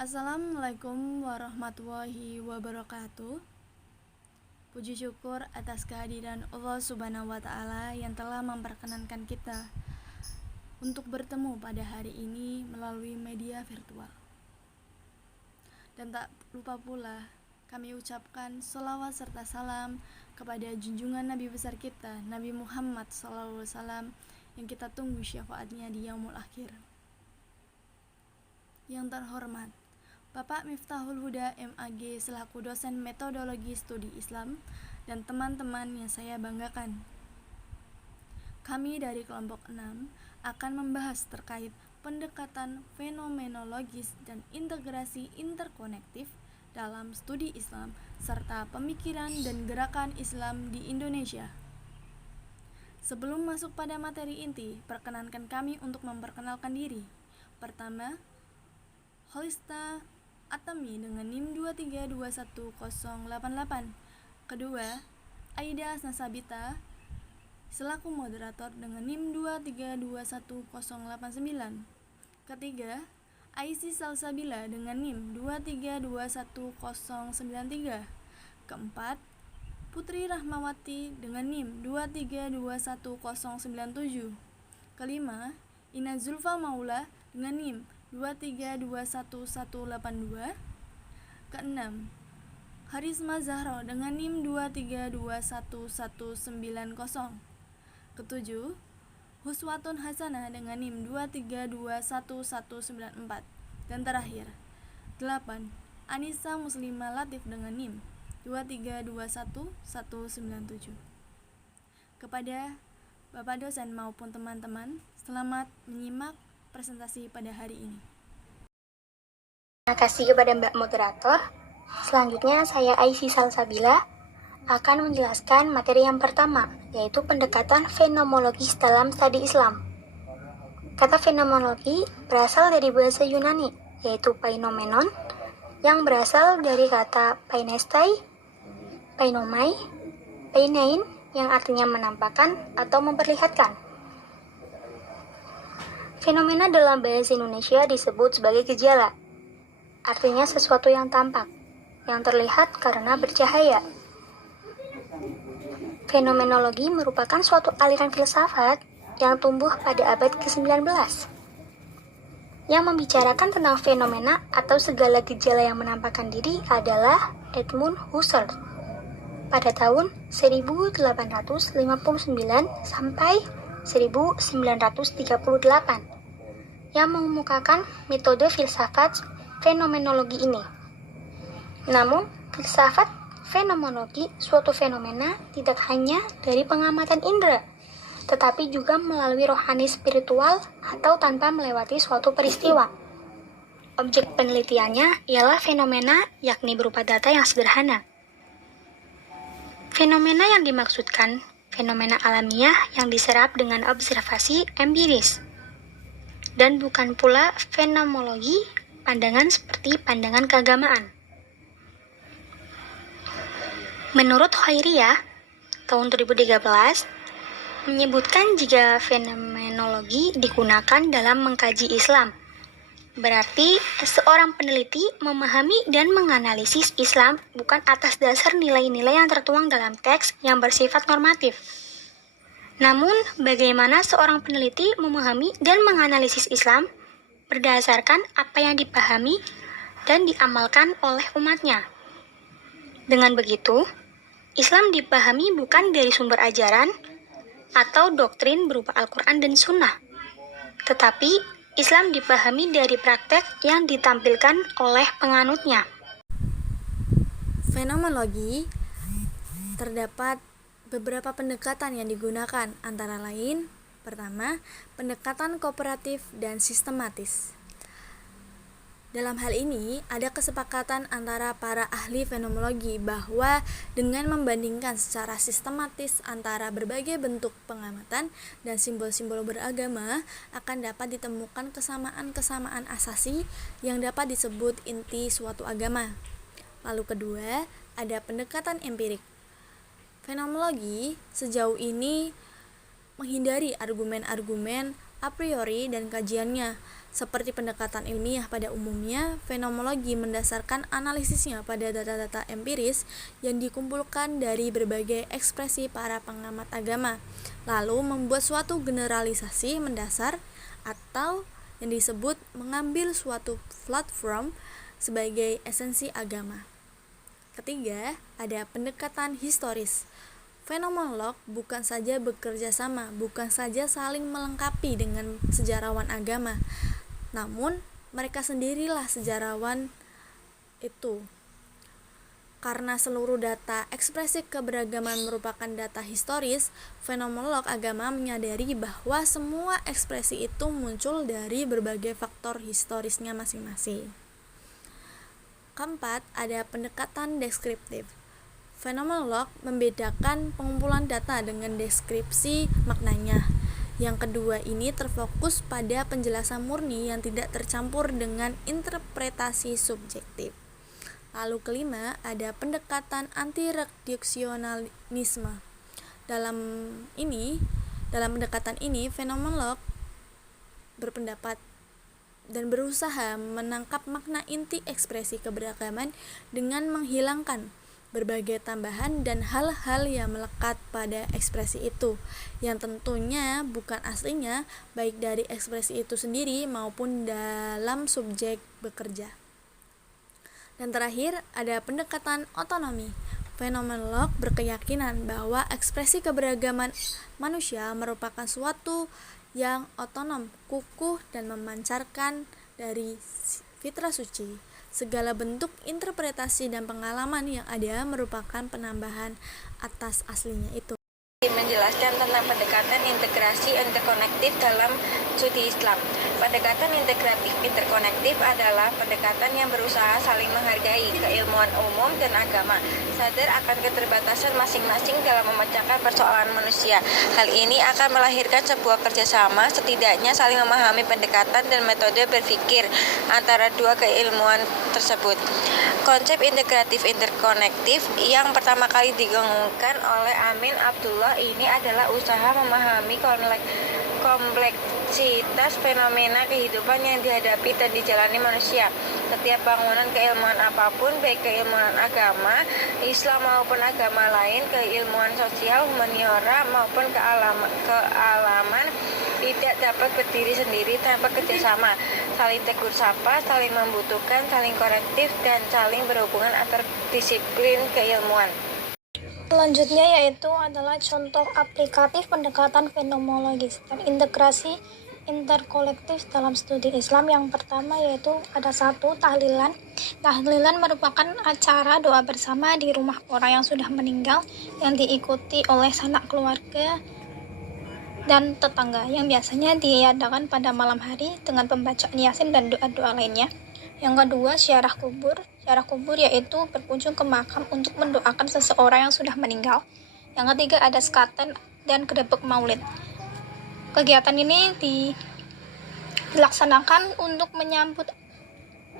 Assalamualaikum warahmatullahi wabarakatuh. Puji syukur atas kehadiran Allah Subhanahu wa Ta'ala yang telah memperkenankan kita untuk bertemu pada hari ini melalui media virtual. Dan tak lupa pula kami ucapkan sholawat serta salam kepada junjungan Nabi besar kita, Nabi Muhammad SAW, yang kita tunggu syafaatnya di yaumul akhir. Yang terhormat Bapak Miftahul Huda MAG selaku dosen metodologi studi Islam dan teman-teman yang saya banggakan. Kami dari kelompok 6 akan membahas terkait pendekatan fenomenologis dan integrasi interkonektif dalam studi Islam serta pemikiran dan gerakan Islam di Indonesia. Sebelum masuk pada materi inti, perkenankan kami untuk memperkenalkan diri. Pertama, Holista Atami dengan NIM 2321088. Kedua, Aida Asnasabita selaku moderator dengan NIM 2321089. Ketiga, Aisy Salsabila dengan NIM 2321093. Keempat, Putri Rahmawati dengan NIM 2321097. Kelima, Ina Zulfa Maula dengan NIM 2321182. Keenam, Harisma Zahro dengan NIM 2321190. Ketujuh, Huswatun Hasanah dengan NIM 2321194. Dan terakhir, 8, Anissa Muslimah Latif dengan NIM 2321197. Kepada Bapak dosen maupun teman-teman, selamat menyimak presentasi pada hari ini. Terima kasih kepada Mbak Moderator. Selanjutnya saya Aisy Salsabila akan menjelaskan materi yang pertama, yaitu pendekatan fenomenologis dalam studi Islam. Kata fenomenologi berasal dari bahasa Yunani, yaitu painomenon, yang berasal dari kata painestai, painomai, painein, yang artinya menampakkan atau memperlihatkan. Fenomena dalam bahasa Indonesia disebut sebagai gejala, artinya sesuatu yang tampak, yang terlihat karena bercahaya. Fenomenologi merupakan suatu aliran filsafat yang tumbuh pada abad ke-19, yang membicarakan tentang fenomena atau segala gejala yang menampakkan diri adalah Edmund Husserl pada tahun 1859 sampai 1938 yang mengemukakan metode filsafat fenomenologi ini. Namun, filsafat fenomenologi suatu fenomena tidak hanya dari pengamatan indera, tetapi juga melalui rohani spiritual atau tanpa melewati suatu peristiwa. Objek penelitiannya ialah fenomena, yakni berupa data yang sederhana. Fenomena yang dimaksudkan fenomena alamiah yang diserap dengan observasi empiris, dan bukan pula fenomenologi pandangan seperti pandangan keagamaan. Menurut Khairiyah, tahun 2013, menyebutkan jika fenomenologi digunakan dalam mengkaji Islam, berarti seorang peneliti memahami dan menganalisis Islam bukan atas dasar nilai-nilai yang tertuang dalam teks yang bersifat normatif. Namun, bagaimana seorang peneliti memahami dan menganalisis Islam berdasarkan apa yang dipahami dan diamalkan oleh umatnya. Dengan begitu, Islam dipahami bukan dari sumber ajaran atau doktrin berupa Al-Quran dan Sunnah, tetapi Islam dipahami dari praktek yang ditampilkan oleh penganutnya. Fenomenologi terdapat beberapa pendekatan yang digunakan, antara lain, pertama, pendekatan kooperatif dan sistematis. Dalam hal ini, ada kesepakatan antara para ahli fenomenologi bahwa dengan membandingkan secara sistematis antara berbagai bentuk pengamatan dan simbol-simbol beragama, akan dapat ditemukan kesamaan-kesamaan asasi yang dapat disebut inti suatu agama. Lalu kedua, ada pendekatan empirik. Fenomenologi sejauh ini menghindari argumen-argumen a priori dan kajiannya, Seperti pendekatan ilmiah pada umumnya, fenomenologi mendasarkan analisisnya pada data-data empiris yang dikumpulkan dari berbagai ekspresi para pengamat agama, lalu membuat suatu generalisasi mendasar atau yang disebut mengambil suatu platform sebagai esensi agama. Ketiga, ada pendekatan historis. Fenomenolog bukan saja bekerja sama, bukan saja saling melengkapi dengan sejarawan agama, namun mereka sendirilah sejarawan itu. Karena seluruh data ekspresi keberagaman merupakan data historis, fenomenolog agama menyadari bahwa semua ekspresi itu muncul dari berbagai faktor historisnya masing-masing. Keempat, ada pendekatan deskriptif. Fenomenolog membedakan pengumpulan data dengan deskripsi maknanya. Yang kedua ini terfokus pada penjelasan murni yang tidak tercampur dengan interpretasi subjektif. Lalu kelima, ada pendekatan anti-reduksionalisme. Dalam pendekatan ini, fenomenolog berpendapat dan berusaha menangkap makna inti ekspresi keberagaman dengan menghilangkan berbagai tambahan dan hal-hal yang melekat pada ekspresi itu, yang tentunya bukan aslinya, baik dari ekspresi itu sendiri maupun dalam subjek bekerja. Dan terakhir, ada pendekatan otonomi. Fenomenolog berkeyakinan bahwa ekspresi keberagaman manusia merupakan suatu yang otonom, kukuh, dan memancarkan dari fitrah suci. Segala bentuk interpretasi dan pengalaman yang ada merupakan penambahan atas aslinya itu. Menjelaskan tentang pendekatan integrasi interkonektif dalam studi Islam. Pendekatan integratif interkonektif adalah pendekatan yang berusaha saling menghargai keilmuan umum dan agama, sadar akan keterbatasan masing-masing dalam memecahkan persoalan manusia. Hal ini akan melahirkan sebuah kerjasama, setidaknya saling memahami pendekatan dan metode berpikir antara dua keilmuan tersebut. Konsep integratif interkonektif yang pertama kali digaungkan oleh Amin Abdullah ini adalah usaha memahami kompleksitas fenomena kehidupan yang dihadapi dan dijalani manusia. Setiap bangunan keilmuan apapun, baik keilmuan agama, Islam maupun agama lain, keilmuan sosial, humaniora maupun kealaman, tidak dapat berdiri sendiri tanpa kerjasama, saling tegur sapa, saling membutuhkan, saling korektif, dan saling berhubungan antar disiplin keilmuan. Selanjutnya yaitu adalah contoh aplikatif pendekatan fenomenologis dan integrasi interkolektif dalam studi Islam. Yang pertama yaitu ada satu, tahlilan. Tahlilan merupakan acara doa bersama di rumah orang yang sudah meninggal yang diikuti oleh sanak keluarga dan tetangga yang biasanya diadakan pada malam hari dengan pembacaan Yasin dan doa-doa lainnya. Yang kedua, ziarah kubur. Ziarah kubur yaitu berkunjung ke makam untuk mendoakan seseorang yang sudah meninggal. Yang ketiga, ada sekaten dan grebek maulid. Kegiatan ini dilaksanakan untuk menyambut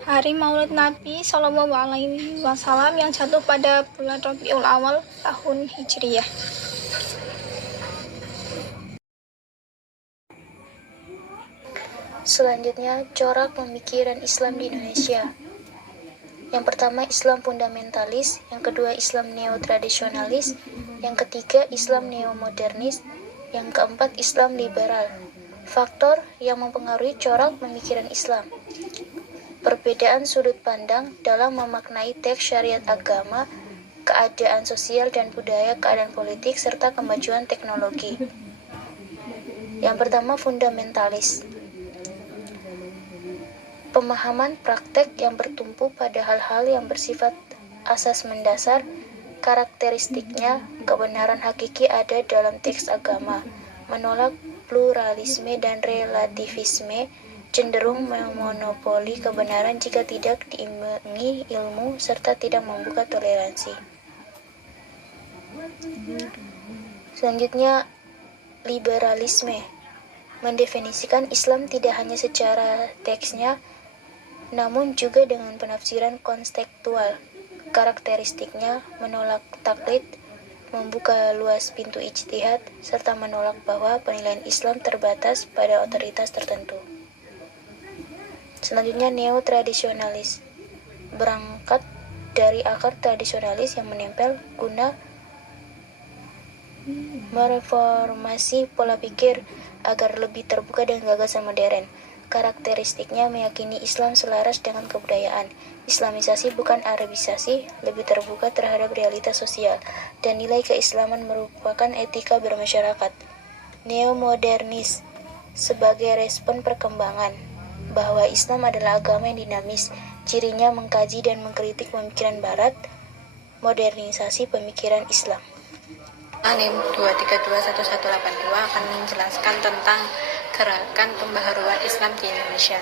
hari Maulid Nabi Shallallahu Alaihi Wasallam yang jatuh pada bulan Rabiul Awal tahun Hijriyah. Selanjutnya, corak pemikiran Islam di Indonesia. Yang pertama, Islam fundamentalis. Yang kedua, Islam neo-tradisionalis. Yang ketiga, Islam neo-modernis. Yang keempat, Islam liberal. Faktor yang mempengaruhi corak pemikiran Islam. Perbedaan sudut pandang dalam memaknai teks syariat agama, keadaan sosial dan budaya, keadaan politik, serta kemajuan teknologi. Yang pertama, fundamentalis. Pemahaman praktek yang bertumpu pada hal-hal yang bersifat asas mendasar, karakteristiknya kebenaran hakiki ada dalam teks agama, menolak pluralisme dan relativisme, cenderung memonopoli kebenaran jika tidak diimbangi ilmu, serta tidak membuka toleransi. Selanjutnya, liberalisme mendefinisikan Islam tidak hanya secara teksnya, namun juga dengan penafsiran konstekstual. Karakteristiknya menolak taklid, membuka luas pintu ijtihad, serta menolak bahwa penilaian Islam terbatas pada otoritas tertentu. Selanjutnya neotradisionalis, berangkat dari akar tradisionalis yang menempel guna mereformasi pola pikir agar lebih terbuka dengan gagasan modern. Karakteristiknya meyakini Islam selaras dengan kebudayaan. Islamisasi bukan Arabisasi, lebih terbuka terhadap realitas sosial, dan nilai keislaman merupakan etika bermasyarakat. Neomodernis, sebagai respon perkembangan, bahwa Islam adalah agama yang dinamis, cirinya mengkaji dan mengkritik pemikiran Barat, modernisasi pemikiran Islam. NIM 2321182 akan menjelaskan tentang gerakan pembaharuan Islam di Indonesia.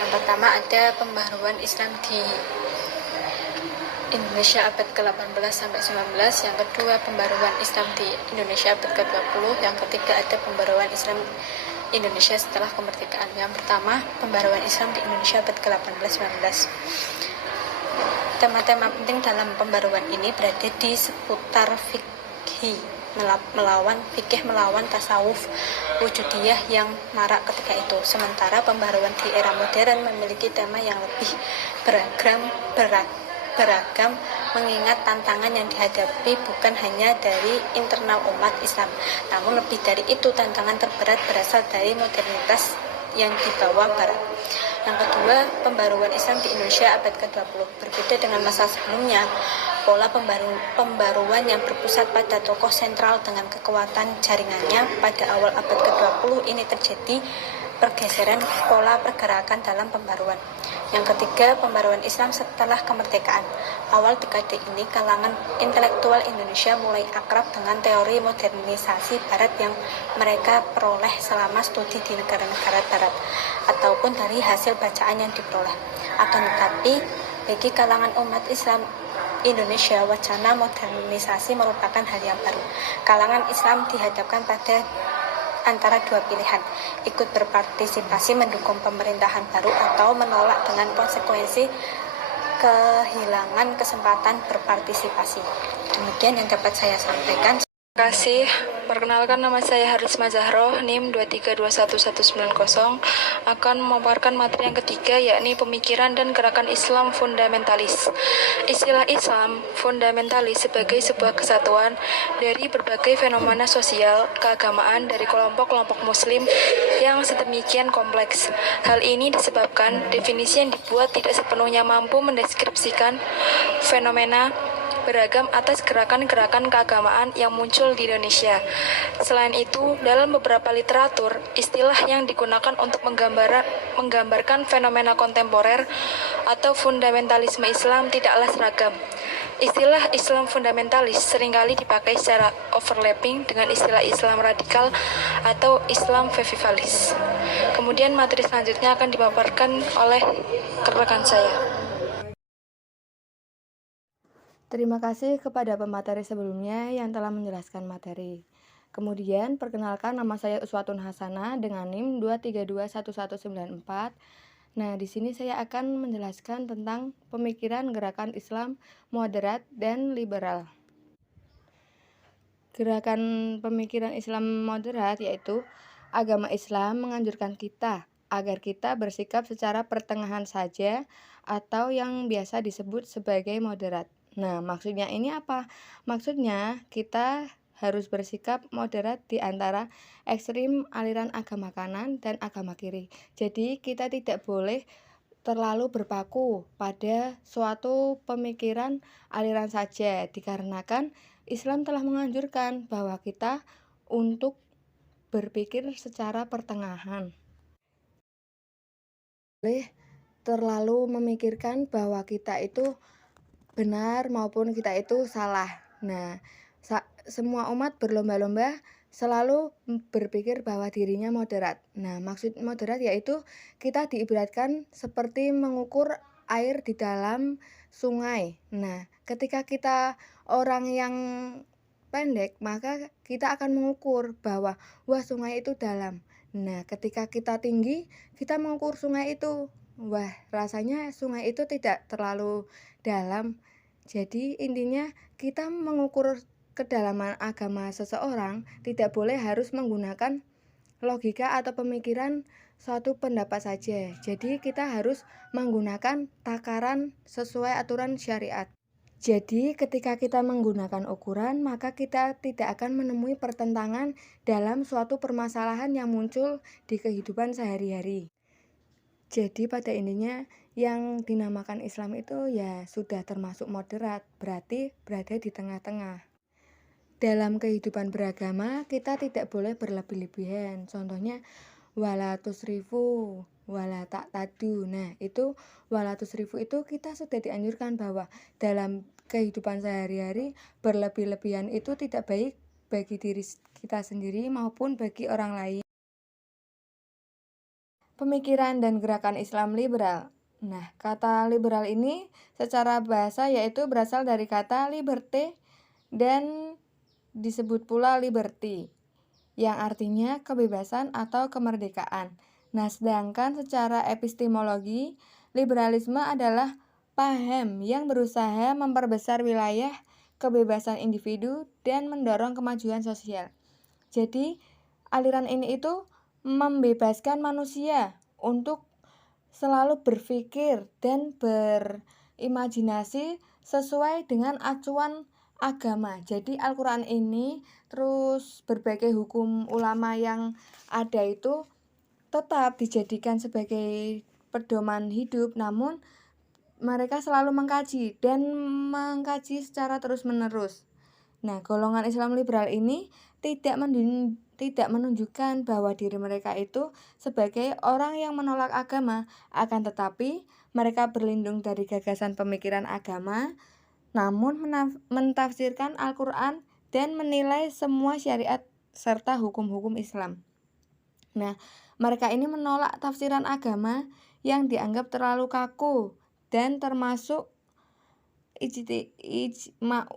Yang pertama ada pembaharuan Islam di Indonesia abad ke-18 sampai 19, yang kedua pembaharuan Islam di Indonesia abad ke-20, yang ketiga ada pembaharuan Islam Indonesia setelah kemerdekaan. Yang pertama, pembaharuan Islam di Indonesia abad ke-18-19. Tema-tema penting dalam pembaharuan ini berada di seputar fikih melawan tasawuf wujudiyah yang marak ketika itu. Sementara pembaharuan di era modern memiliki tema yang lebih beragam, mengingat tantangan yang dihadapi bukan hanya dari internal umat Islam, namun lebih dari itu tantangan terberat berasal dari modernitas yang dibawa Barat. Yang kedua, pembaruan Islam di Indonesia abad ke-20. Berbeda dengan masa sebelumnya, pola pembaruan yang berpusat pada tokoh sentral dengan kekuatan jaringannya pada awal abad ke-20 ini terjadi pergeseran pola pergerakan dalam pembaruan. Yang ketiga, pembaruan Islam setelah kemerdekaan. Awal dekade ini, kalangan intelektual Indonesia mulai akrab dengan teori modernisasi Barat yang mereka peroleh selama studi di negara-negara Barat, ataupun dari hasil bacaan yang diperoleh. Akan tetapi, bagi kalangan umat Islam Indonesia, wacana modernisasi merupakan hal yang baru. Kalangan Islam dihadapkan pada antara dua pilihan, ikut berpartisipasi mendukung pemerintahan baru atau menolak dengan konsekuensi kehilangan kesempatan berpartisipasi. Demikian yang dapat saya sampaikan. Terima kasih. Perkenalkan, nama saya Harisma Zahroh, NIM 2321190, akan memaparkan materi yang ketiga, yakni pemikiran dan gerakan Islam fundamentalis. Istilah Islam fundamentalis sebagai sebuah kesatuan dari berbagai fenomena sosial keagamaan dari kelompok-kelompok muslim yang sedemikian kompleks. Hal ini disebabkan definisi yang dibuat tidak sepenuhnya mampu mendeskripsikan fenomena beragam atas gerakan-gerakan keagamaan yang muncul di Indonesia. Selain itu, dalam beberapa literatur, istilah yang digunakan untuk menggambarkan fenomena kontemporer atau fundamentalisme Islam tidaklah seragam. Istilah Islam fundamentalis seringkali dipakai secara overlapping dengan istilah Islam radikal atau Islam revivalis. Kemudian materi selanjutnya akan dipaparkan oleh rekan saya. Terima kasih kepada pemateri sebelumnya yang telah menjelaskan materi. Kemudian, perkenalkan, nama saya Uswatun Hasanah dengan NIM 2321194. Nah, di sini saya akan menjelaskan tentang pemikiran gerakan Islam moderat dan liberal. Gerakan pemikiran Islam moderat yaitu agama Islam menganjurkan kita agar kita bersikap secara pertengahan saja atau yang biasa disebut sebagai moderat. Nah, maksudnya ini apa? Maksudnya kita harus bersikap moderat di antara ekstrim aliran agama kanan dan agama kiri. Jadi kita tidak boleh terlalu berpaku pada suatu pemikiran aliran saja, dikarenakan Islam telah menganjurkan bahwa kita untuk berpikir secara pertengahan. Boleh terlalu memikirkan bahwa kita itu benar maupun kita itu salah. Nah, semua umat berlomba-lomba selalu berpikir bahwa dirinya moderat. Nah, maksud moderat yaitu kita diibaratkan seperti mengukur air di dalam sungai. Nah, ketika kita orang yang pendek, maka kita akan mengukur bahwa wah, sungai itu dalam. Nah, ketika kita tinggi, kita mengukur sungai itu. Wah, rasanya sungai itu tidak terlalu dalam. Jadi intinya kita mengukur kedalaman agama seseorang tidak boleh harus menggunakan logika atau pemikiran suatu pendapat saja. Jadi kita harus menggunakan takaran sesuai aturan syariat. Jadi ketika kita menggunakan ukuran, maka kita tidak akan menemui pertentangan dalam suatu permasalahan yang muncul di kehidupan sehari-hari. Jadi pada intinya yang dinamakan Islam itu ya sudah termasuk moderat, berarti berada di tengah-tengah. Dalam kehidupan beragama kita tidak boleh berlebih-lebihan. Contohnya wala tusrifu wala ta'tadu. Nah, itu wala tusrifu itu kita sudah dianjurkan bahwa dalam kehidupan sehari-hari berlebih-lebihan itu tidak baik bagi diri kita sendiri maupun bagi orang lain. Pemikiran dan gerakan Islam liberal. Nah, kata liberal ini secara bahasa yaitu berasal dari kata liberté dan disebut pula liberty, yang artinya kebebasan atau kemerdekaan. Nah, sedangkan secara epistemologi, liberalisme adalah paham yang berusaha memperbesar wilayah kebebasan individu dan mendorong kemajuan sosial. Jadi, aliran ini itu membebaskan manusia untuk selalu berpikir dan berimajinasi sesuai dengan acuan agama. Jadi Al-Quran ini terus berbagai hukum ulama yang ada itu tetap dijadikan sebagai pedoman hidup, namun mereka selalu mengkaji secara terus-menerus. Nah, golongan Islam liberal ini tidak menunjukkan bahwa diri mereka itu sebagai orang yang menolak agama, akan tetapi mereka berlindung dari gagasan pemikiran agama, namun mentafsirkan Al-Quran dan menilai semua syariat serta hukum-hukum Islam. Nah, mereka ini menolak tafsiran agama yang dianggap terlalu kaku dan termasuk ijma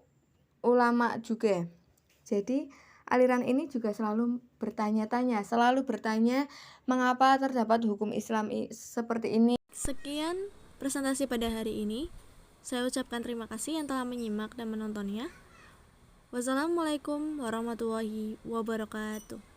ulama juga. Jadi aliran ini juga selalu bertanya mengapa terdapat hukum Islam seperti ini. Sekian presentasi pada hari ini. Saya ucapkan terima kasih yang telah menyimak dan menontonnya. Wassalamualaikum warahmatullahi wabarakatuh.